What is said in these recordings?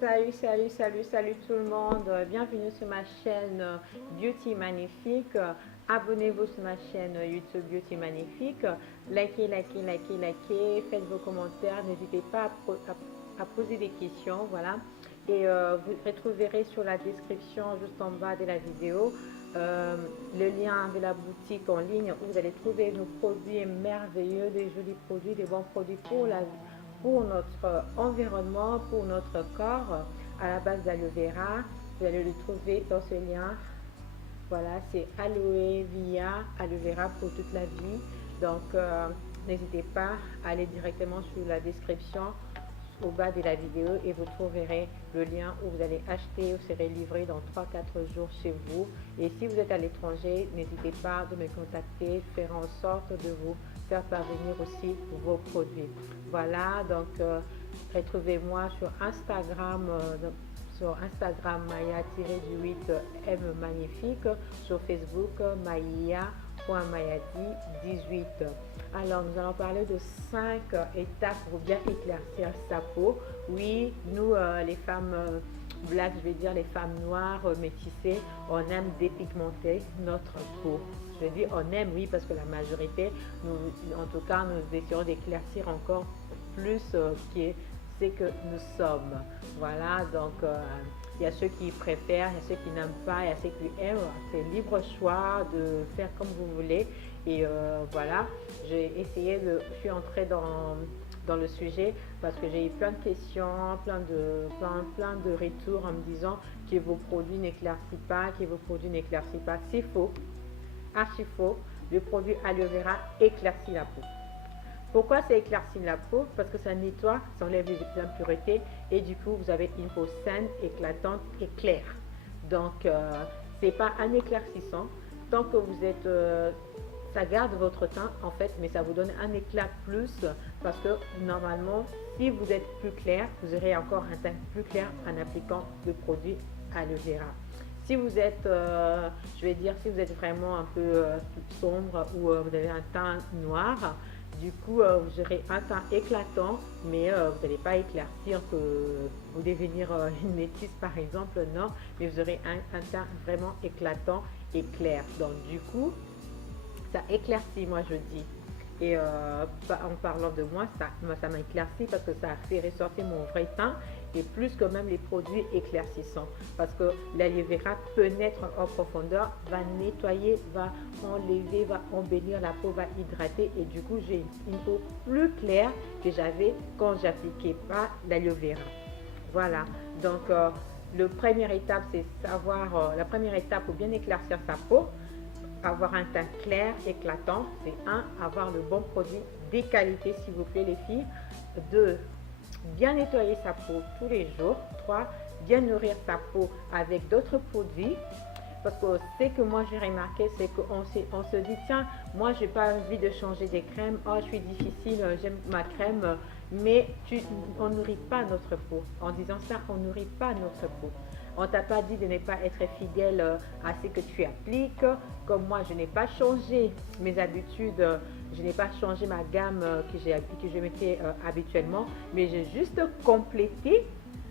Salut tout le monde. Bienvenue sur ma chaîne Beauty Magnifique. Abonnez-vous sur ma chaîne YouTube Beauty Magnifique. Likez. Faites vos commentaires. N'hésitez pas à poser des questions. Voilà. Et vous retrouverez sur la description juste en bas de la vidéo le lien de la boutique en ligne où vous allez trouver nos produits merveilleux, des jolis produits, des bons produits pour notre environnement, pour notre corps, à la base d'aloe vera. Vous allez le trouver dans ce lien. Voilà, c'est aloe via aloe vera pour toute la vie. Donc, n'hésitez pas à aller directement sur la description au bas de la vidéo et vous trouverez le lien où vous allez acheter. Vous serez livré dans 3-4 jours chez vous. Et si vous êtes à l'étranger, n'hésitez pas de me contacter, faire en sorte de vous faire parvenir aussi vos produits. Voilà, donc retrouvez-moi sur Instagram, Maya-8M Magnifique, sur Facebook Maya.mayadi18. Alors, nous allons parler de 5 étapes pour bien éclaircir sa peau. Oui, nous, les femmes black, je vais dire les femmes noires, métissées, on aime dépigmenter notre peau. Je dis on aime, oui, parce que la majorité, en tout cas, nous essayons d'éclaircir encore plus qui c'est que nous sommes. Voilà, donc il y a ceux qui préfèrent, il y a ceux qui n'aiment pas, il y a ceux qui aiment. C'est libre choix de faire comme vous voulez. Et voilà, j'ai essayé de, je suis entrée dans le sujet parce que j'ai eu plein de questions, plein de retours en me disant que vos produits n'éclaircissent pas, C'est faux, archi faux. Le produit aloe vera éclaircit la peau. Pourquoi ça éclaircit la peau? Parce que ça nettoie, ça enlève les impuretés et du coup vous avez une peau saine, éclatante et claire. Donc c'est pas un éclaircissant. Tant que vous êtes, ça garde votre teint en fait, mais ça vous donne un éclat plus parce que normalement, si vous êtes plus clair, vous aurez encore un teint plus clair en appliquant le produit aloe vera. Si vous êtes, je vais dire, si vous êtes vraiment un peu sombre ou vous avez un teint noir, du coup, vous aurez un teint éclatant, mais vous n'allez pas éclaircir que vous devenir une métisse par exemple, non, mais vous aurez un teint vraiment éclatant et clair. Donc du coup, ça éclaircit, moi je dis. Et en parlant de moi, ça m'a éclairci parce que ça a fait ressortir mon vrai teint et plus que même les produits éclaircissants. Parce que l'aloe vera pénètre en profondeur, va nettoyer, va enlever, va embellir la peau, va hydrater et du coup j'ai une peau plus claire que j'avais quand j'appliquais pas l'aloe vera. Voilà, donc la première étape c'est savoir, la première étape pour bien éclaircir sa peau, avoir un teint clair, éclatant, c'est 1, avoir le bon produit des qualités s'il vous plaît les filles. 2, bien nettoyer sa peau tous les jours. 3, bien nourrir sa peau avec d'autres produits. Parce que ce que moi j'ai remarqué, c'est qu'on se dit, tiens, moi j'ai pas envie de changer des crèmes, oh je suis difficile, j'aime ma crème, mais on nourrit pas notre peau. En disant ça, on nourrit pas notre peau. On t'a pas dit de ne pas être fidèle à ce que tu appliques. Comme moi, je n'ai pas changé mes habitudes, je n'ai pas changé ma gamme que je mettais habituellement, mais j'ai juste complété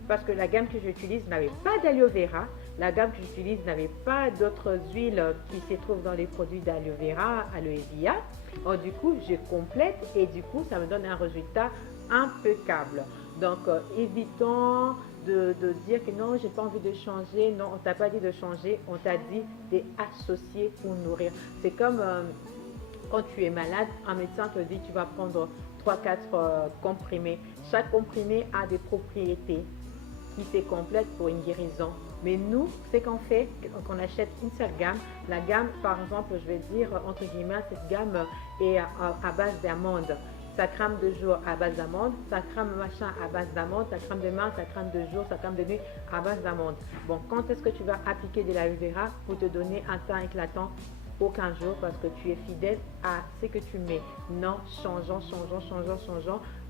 parce que la gamme que j'utilise n'avait pas d'aloe vera. La gamme que j'utilise n'avait pas d'autres huiles qui se trouvent dans les produits d'aloe vera, aloe vera. Alors, du coup, je complète et du coup, ça me donne un résultat impeccable. Donc, évitons de dire que non, j'ai pas envie de changer. Non, on t'a pas dit de changer, on t'a dit d'associer pour nourrir. C'est comme quand tu es malade, un médecin te dit tu vas prendre 3-4 comprimés. Chaque comprimé a des propriétés qui se complètent pour une guérison. Mais nous, ce qu'on fait, qu'on achète une seule gamme, la gamme, par exemple, je vais dire, entre guillemets, cette gamme est à base d'amandes. Sa crème de jour à base d'amande, sa crème machin à base d'amande, sa crème de main, sa crème de jour, sa crème de nuit à base d'amande. Bon, quand est-ce que tu vas appliquer de l'aloe vera pour te donner un teint éclatant? Aucun jour parce que tu es fidèle à ce que tu mets. Non, changeons.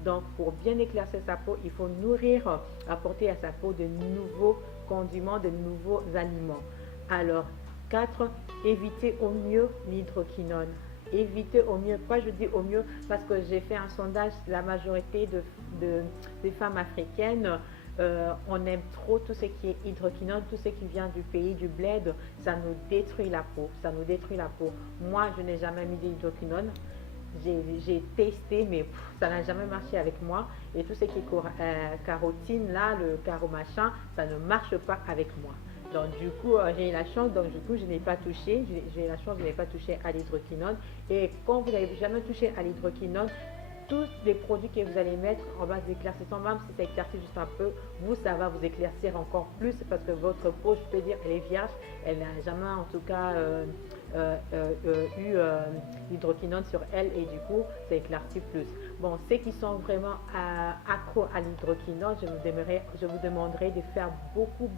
Donc, pour bien éclaircir sa peau, il faut nourrir, apporter à sa peau de nouveaux condiments, de nouveaux aliments. Alors, 4, éviter au mieux l'hydroquinone. Éviter au mieux, pas je dis au mieux parce que j'ai fait un sondage, la majorité des femmes africaines on aime trop tout ce qui est hydroquinone, tout ce qui vient du pays du bled, ça nous détruit la peau, ça nous détruit la peau. Moi, je n'ai jamais mis d'hydroquinone. J'ai testé, mais ça n'a jamais marché avec moi. Et tout ce qui est carotine, là, le caro machin, ça ne marche pas avec moi. Donc du coup, j'ai eu la chance, donc du coup, je n'ai pas touché, j'ai eu la chance, je n'ai pas touché à l'hydroquinone. Et quand vous n'avez jamais touché à l'hydroquinone, tous les produits que vous allez mettre en base d'éclaircissant, même si ça éclaircit juste un peu, vous, ça va vous éclaircir encore plus parce que votre peau, je peux dire, elle est vierge, elle n'a jamais en tout cas eu l'hydroquinone sur elle et du coup, ça éclaircit plus. Bon, ceux qui sont vraiment accros à l'hydroquinone, je vous demanderai de faire beaucoup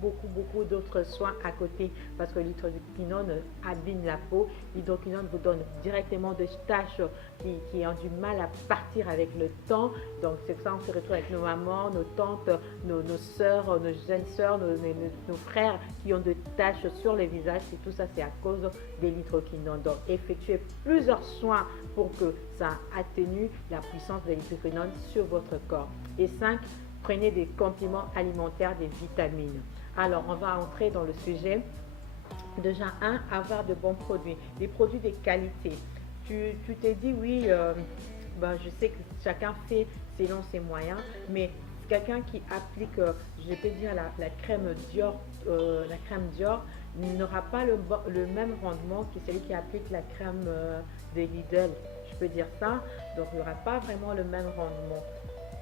d'autres soins à côté parce que l'hydroquinone abîme la peau. L'hydroquinone vous donne directement des taches qui ont du mal à partir avec le temps. Donc c'est pour ça qu'on se retrouve avec nos mamans, nos tantes, nos soeurs, nos jeunes soeurs, nos frères qui ont des taches sur le visage. Et tout ça, c'est à cause de l'hydroquinone. Donc effectuez plusieurs soins pour que ça atténue la puissance de l'hydroquinone sur votre corps. Et 5, prenez des compléments alimentaires, des vitamines. Alors on va entrer dans le sujet. Déjà, avoir de bons produits, des produits de qualité. Tu t'es dit, oui, je sais que chacun fait selon ses moyens, mais quelqu'un qui applique, je peux dire, la crème Dior n'aura pas le même rendement que celui qui applique la crème de Lidl. Je peux dire ça. Donc, il n'y aura pas vraiment le même rendement.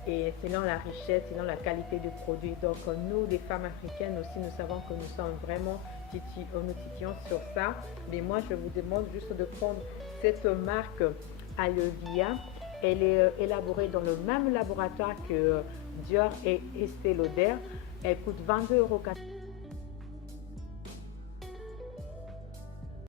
Et selon la richesse, selon la qualité du produit. Donc, nous, les femmes africaines aussi, nous savons que nous sommes vraiment nous titillons sur ça. Mais moi, je vous demande juste de prendre cette marque Alevia. Elle est élaborée dans le même laboratoire que Dior et Estée Lauder. Elle coûte 22,80 €.